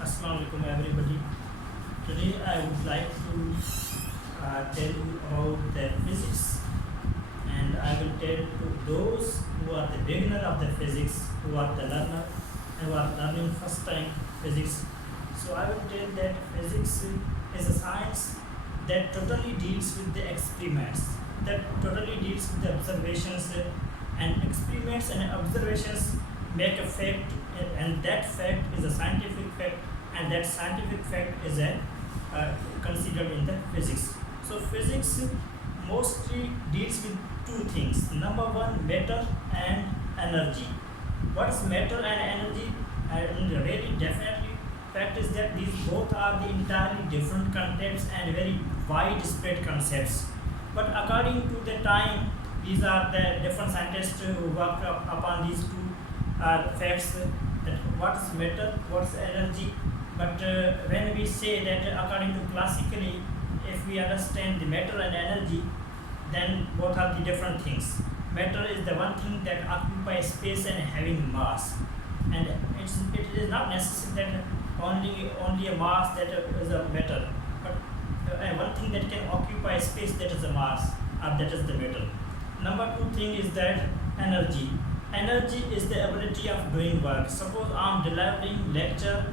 Assalamu alaikum everybody. Today I would like to tell you about the physics, and I will tell to those who are the beginner of the physics, who are the learner and who are learning first time physics. So I will tell that physics is a science that totally deals with the experiments, that totally deals with the observations, and experiments and observations make a fact, and that fact is a scientific fact, and that scientific fact is considered in the physics. So physics mostly deals with two things. Number one, matter and energy. What is matter and energy? And really definitely fact is that these both are the entirely different concepts and very widespread concepts. But according to the time, these are the different scientists who work upon these two facts, that what is matter, what is energy. But when we say that according to classically, if we understand the matter and energy, then both are the different things. Matter is the one thing that occupies space and having mass, and it is not necessary that only a mass that is a matter, but one thing that can occupy space, that is a mass, that is the matter. Number two thing is that energy. Energy is the ability of doing work. Suppose I am delivering lecture,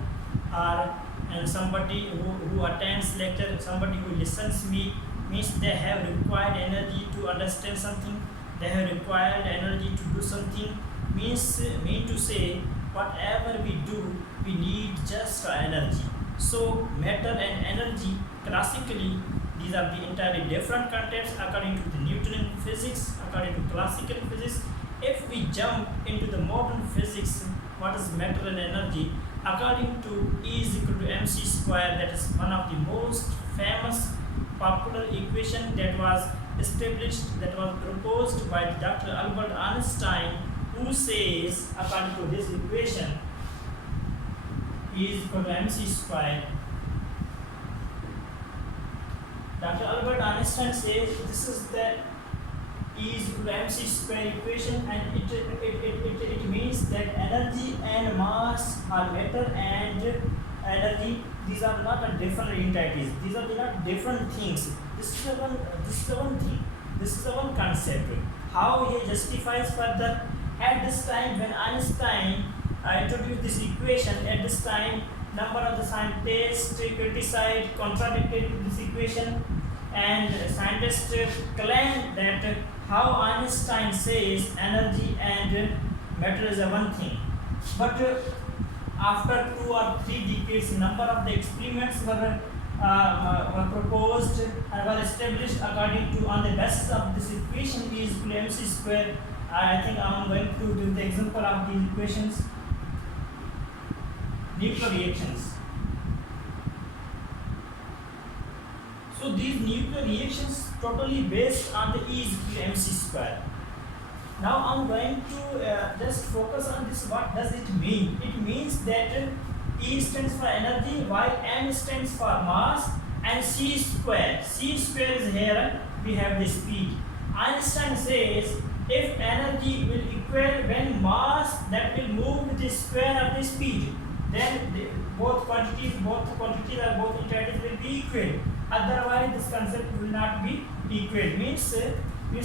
or and somebody who attends lecture, somebody who listens me, means they have required energy to understand something, they have required energy to do something, mean to say whatever we do, we need just energy. So matter and energy classically, these are the entirely different concepts according to the Newtonian physics, according to classical physics. If we jump into the modern physics, what is matter and energy? According to E is equal to mc square, that is one of the most famous popular equation that was established, that was proposed by Dr. Albert Einstein, who says according to this equation, E is equal to mc square. Dr. Albert Einstein says this is the E is equal to mc square equation, and it means that energy and mass are matter and energy. These are not a different entities. These are not different things. This is the one thing. This is the one concept. How he justifies further? At this time, when Einstein introduced this equation, at this time, number of the scientists criticized, contradicted this equation, and scientists claim that how Einstein says energy and matter is a one thing. But after 2 or 3 decades, number of the experiments were proposed and were established according to, on the basis of this equation, E is equal to mc square. I think I am going to give the example of these equations. Nuclear reactions. So these nuclear reactions totally based on the E is equal to mc square. Now I am going to just focus on this. What does it mean? It means that E stands for energy, while m stands for mass, and c square. C square is here. We have the speed. Einstein says if energy will equal when mass that will move with the square of the speed, then both quantities or both entities will be equal. Otherwise, this concept will not be equal. Means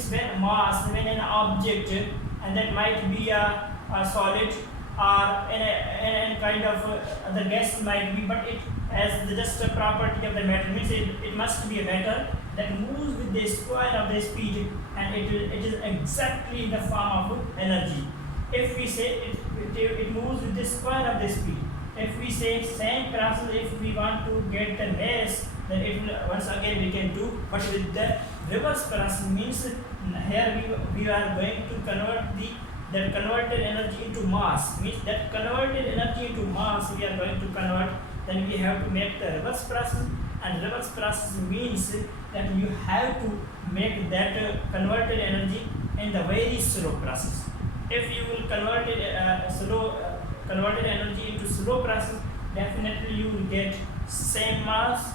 when mass, when an object, and that might be a solid or in kind of the gas might be, but it has just a property of the matter. Means it must be a matter that moves with the square of the speed, and it is exactly in the form of energy. If we say it moves with the square of the speed. If we say same process, if we want to get the mass, then it will once again we can do, but with the reverse process, means here we are going to convert that converted energy into mass. Means that converted energy into mass we are going to convert, then we have to make the reverse process, and reverse process means that you have to make that converted energy in the very slow process. If you will convert it converted energy into slow process, definitely you will get same mass.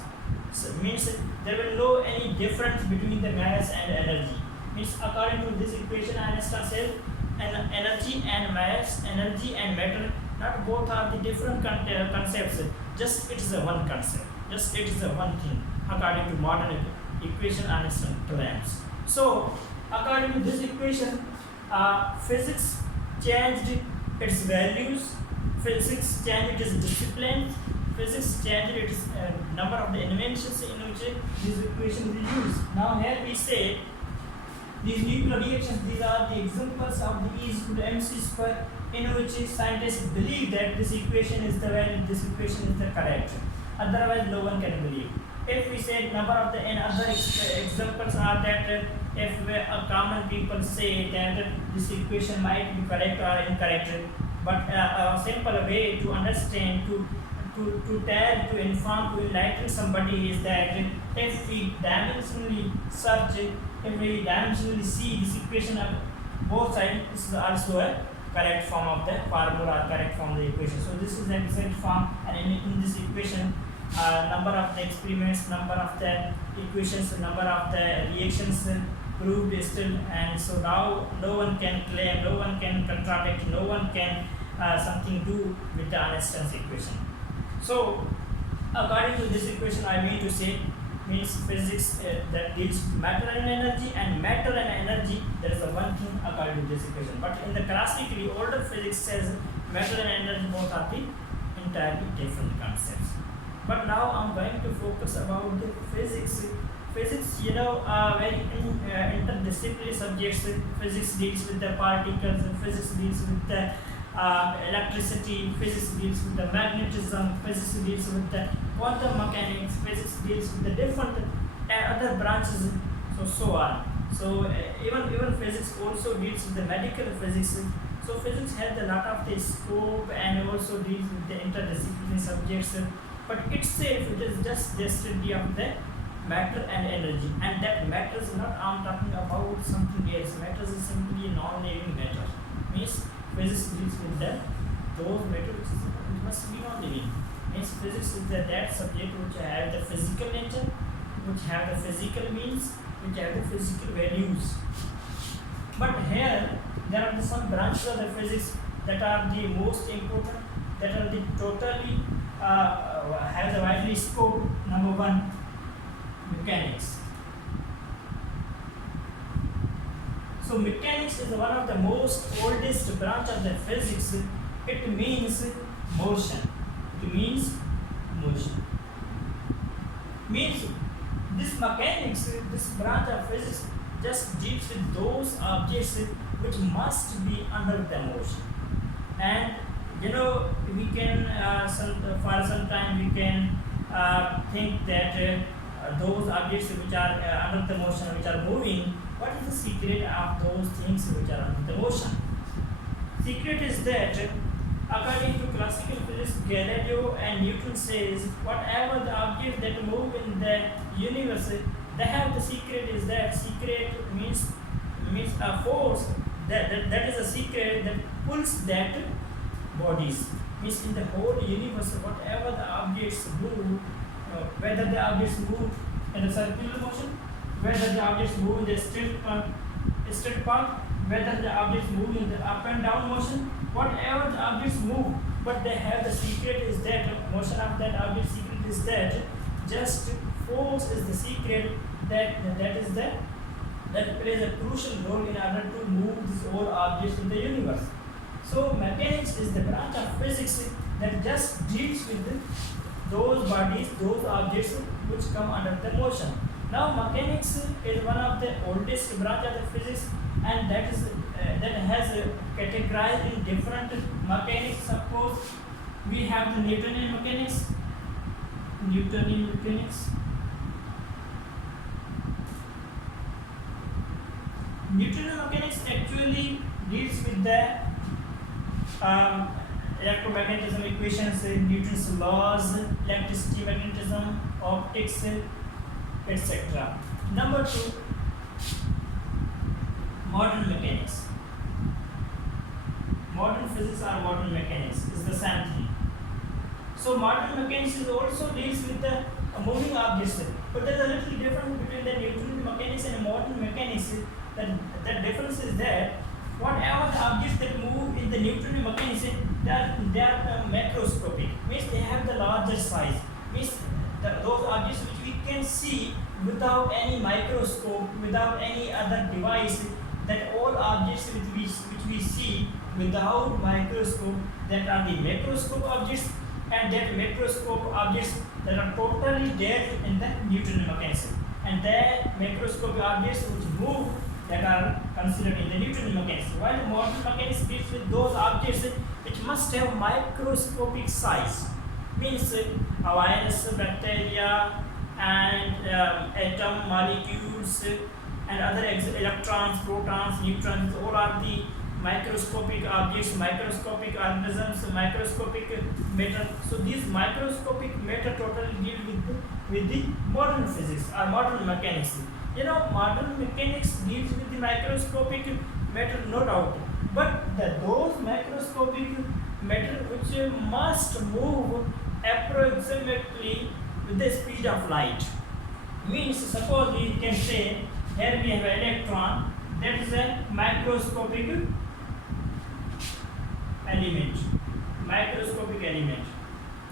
So means there will no any difference between the mass and energy. Means according to this equation, Einstein says energy and mass, energy and matter Not both are the different concepts. Just it is a one concept. Just it is a one thing according to modern equation and its claims. So according to this equation, physics changed its values. Physics changed its disciplines. Physics changed its number of the inventions in which this equation is used. Now here we say these nuclear reactions, these are the examples of the E is equal to mc square, in which scientists believe that this equation is the valid, this equation is the correct. Otherwise, no one can believe. If we say number of the other examples are that if a common people say that this equation might be correct or incorrect, but a simple way to understand, to tell, to inform, to enlighten somebody is that if we dimensionally search, if we dimensionally see this equation of both sides, this is also a correct form of the formula or correct form of the equation. So this is the exact form, and in this equation, number of the experiments, number of the equations, number of the reactions proved still, and so now no one can claim, no one can contradict, no one can something do with the Einstein's equation. So according to this equation, I mean to say means physics that deals with matter and energy, and matter and energy, there is a one thing according to this equation. But in the classically older physics says matter and energy both are the entirely different concepts. But now I'm going to focus about the physics. Physics, very interdisciplinary subjects. Physics deals with the particles, physics deals with the electricity, physics deals with the magnetism, physics deals with the quantum mechanics, physics deals with the different other branches, so on. So even physics also deals with the medical physics. So physics has a lot of the scope and also deals with the interdisciplinary subjects. But itself, it is just the study of the matter and energy, and that matter is not, I'm talking about something else. Matter is simply a non-living matter. Means physics deals with those matter which must be non-living. Means physics is that subject which have the physical nature, which have the physical means, which have the physical values. But here there are some branches of the physics that are the most important, that are the totally have the widely scope. Number one, mechanics. So mechanics is one of the most oldest branch of the physics. It means motion. It means motion. Means this mechanics, this branch of physics just deals with those objects which must be under the motion. And we can for some time we can think that those objects which are under the motion, which are moving, what is the secret of those things which are under the motion? Secret is that according to classical physics, Galileo and Newton says whatever the objects that move in the universe, they have the secret is that secret means a force that is a secret that pulls that bodies. Means in the whole universe, whatever the objects move, whether the objects move in a circular motion, whether the objects move in the straight path, whether the objects move in the up and down motion, whatever the objects move, but they have the secret is that motion of that object, secret is that just force is the secret that plays a crucial role in order to move these all objects in the universe. So mechanics is the branch of physics that just deals with those bodies, those objects which come under the motion. Now mechanics is one of the oldest branch of the physics, and that has categorized in different mechanics. Suppose we have the Newtonian mechanics. Newtonian mechanics actually deals with the electromagnetism equations, Newton's laws, electricity, magnetism, optics, etc. Number two, modern mechanics. Modern physics or modern mechanics is the same thing. So modern mechanics is also deals with the moving objects, but there is a little difference between the Newtonian mechanics and modern mechanics. The difference is that whatever the objects that move in the Newtonian mechanics, they are macroscopic. Means they have the larger size. Means those objects which we can see without any microscope, without any other device, that all objects which we see without microscope, that are the macroscope objects, and that macroscope objects that are totally dead in the Newtonian mechanics, and the macroscopic objects which move, that are considered in the Newtonian mechanics. While modern mechanics deals with those objects which must have microscopic size, means a virus, bacteria, and atom molecules, and other electrons, protons, neutrons, all are the microscopic objects, microscopic organisms, microscopic matter. So these microscopic matter totally deal with the modern physics or modern mechanics. Modern mechanics deals with the microscopic matter, no doubt, but those microscopic matter which must move approximately with the speed of light. Means suppose we can say here we have an electron, that is a microscopic element. Microscopic element.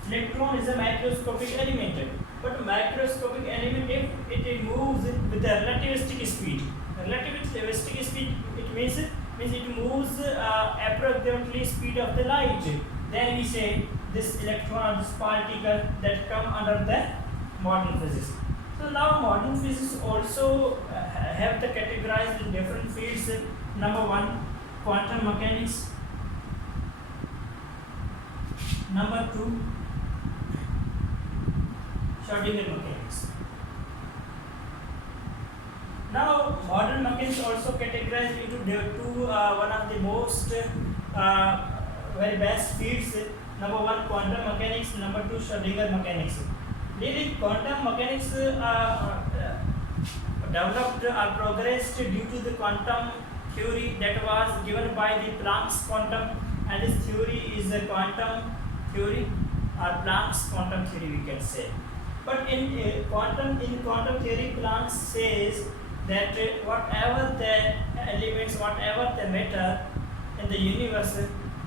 Electron is a microscopic element. But microscopic element, if it moves with the relativistic speed, relativistic speed, it means it moves approximately speed of the light. Then we say this electron, this particle that come under the modern physics. So now modern physics also have the categorized in different fields. Number one, quantum mechanics. Number two, Schrodinger mechanics. Now modern mechanics also categorized into one of the most very best fields. Number one, quantum mechanics. Number two, Schrodinger mechanics. Really, quantum mechanics developed or progressed due to the quantum theory that was given by the Planck's quantum, and this theory is a quantum theory or Planck's quantum theory, we can say. But in quantum theory, Planck says that whatever the elements, whatever the matter in the universe,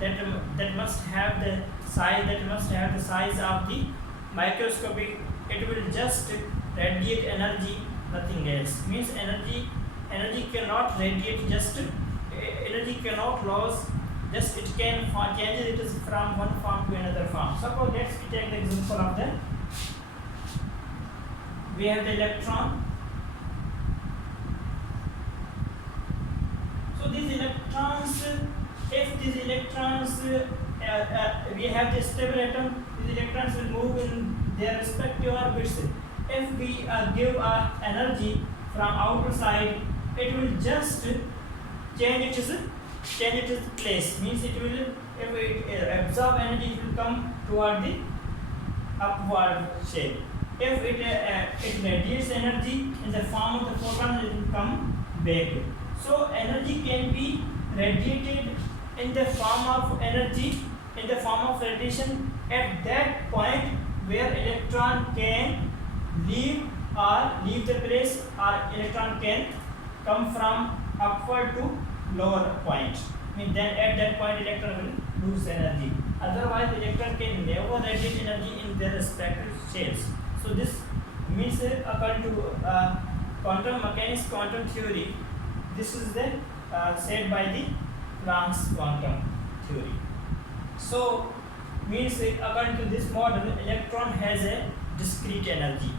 that must have the size of the microscopic, it will just radiate energy, nothing else. Means energy cannot radiate, just energy cannot lose, just it can change it from one form to another form. Suppose let's take the example of the, we have the electron. So these electrons, if these electrons, we have the stable atom, these electrons will move in their respective orbits. If we give energy from outer side, it will just change its place. Means it will, if it absorb energy, it will come toward the upward shape. If it radiates energy in the form of the photon, it will come back. So energy can be radiated in the form of energy, in the form of radiation at that point where electron can leave the place, or electron can come from upward to lower point. Then at that point electron will lose energy. Otherwise electron can never radiate energy in their respective shapes. So this means according to quantum mechanics, quantum theory, this is the said by the Planck's quantum theory. So means according to this model, electron has a discrete energy.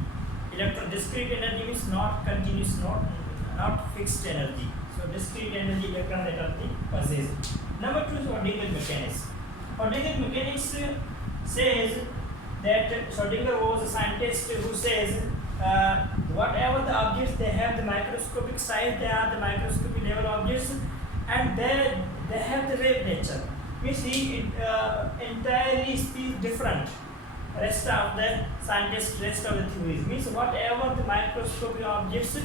Discrete energy means not continuous, not fixed energy. So discrete energy electron that are the possess. Number two is Schrodinger mechanics. Schrodinger mechanics says that Schrodinger was a scientist who says whatever the objects, they have the microscopic size, they are the microscopic level objects, and they have the wave nature. We see it entirely speaks different. Rest of the scientists, rest of the theories, means whatever the microscopic objects,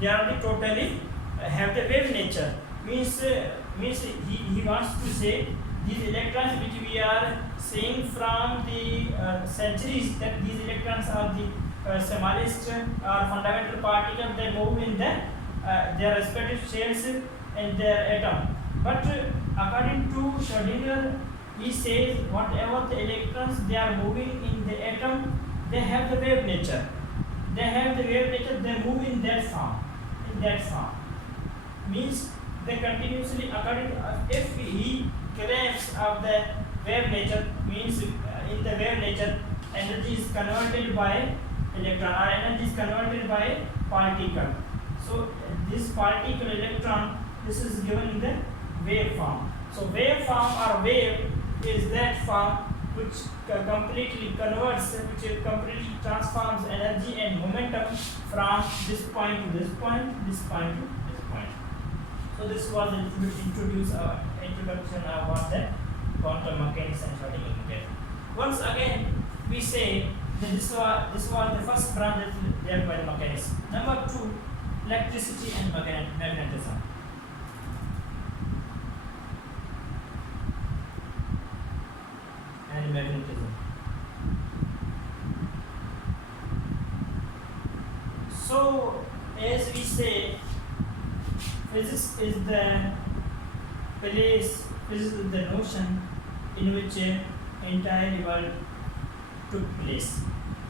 they are the totally have the wave nature. Means he wants to say these electrons which we are seeing from the centuries, that these electrons are the smallest or fundamental particles, they move in their respective shells in their atom. But according to Schrödinger, he says whatever the electrons they are moving in the atom, they have the wave nature. They have the wave nature. They move in that form. In that form means they continuously according if he claims of the wave nature means in the wave nature energy is converted by electron or energy is converted by particle. So this particle electron this is given in the wave form. So wave form or wave is that form which completely converts, which completely transforms energy and momentum from this point to this point, this point to this point. So this was a little bit introduction of what the quantum mechanics and Schrödinger mechanics. Once again, we say that this was the first branch dealt by the mechanics. Number 2, electricity and magnetism. And magnetism. So, as we say, physics is the place, physics is the notion in which entire world took place.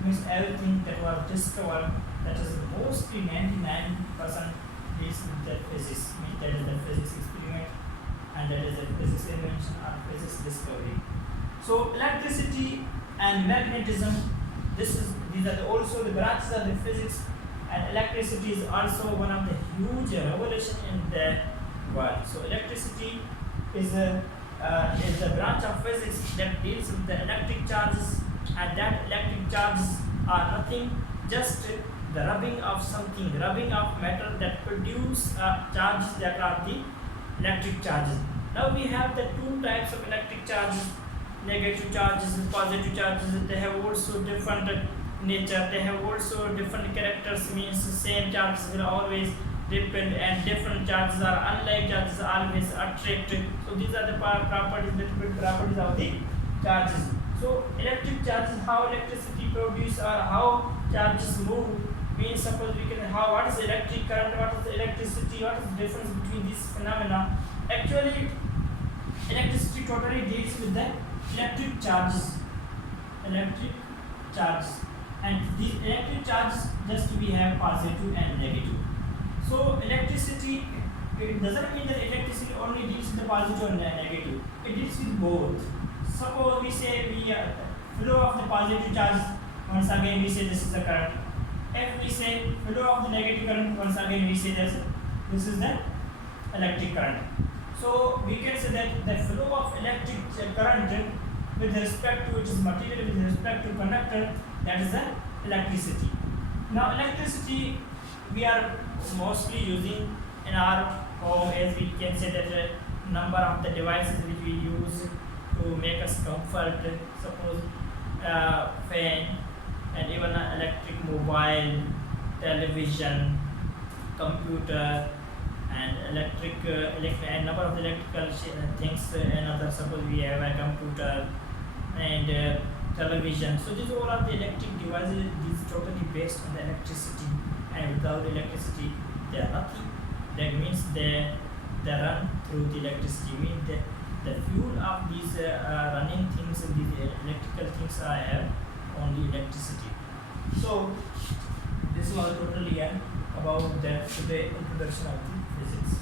Means everything that was discovered, that is mostly 99% is the physics. Means that is the physics experiment and that is the physics invention or physics discovery. So electricity and magnetism, these are also the branches of the physics, and electricity is also one of the huge revolution in the world. So electricity is a branch of physics that deals with the electric charges, and that electric charges are nothing just the rubbing of something, rubbing of matter that produce charges that are the electric charges. Now we have the two types of electric charges, negative charges and positive charges. They have also different nature, they have also different characters, means the same charges will always depend and different charges are unlike charges always attract. So these are the properties, different properties of the charges. So electric charges, how electricity produce or how charges move, means suppose we can what is electric current, what is the electricity, what is the difference between these phenomena. Actually electricity totally deals with the electric charges, and these electric charges just we have positive and negative. So electricity, it doesn't mean that electricity only deals with the positive and negative, it deals with both. Suppose we say we flow of the positive charge, once again we say this is the current. If we say flow of the negative current, once again we say this is the electric current. So we can say that the flow of electric current with respect to which is material with respect to conductor, that is the electricity. Now electricity we are mostly using in our home, as we can say that a number of the devices which we use to make us comfort, suppose fan and even an electric mobile, television, computer and electric and number of the electrical things. Another suppose we have a computer and television. So these all are the electric devices. These are totally based on the electricity, and without electricity they are nothing. That means they run through the electricity. Means the fuel of these running things, these electrical things have only electricity. So this was totally about the introduction of the physics.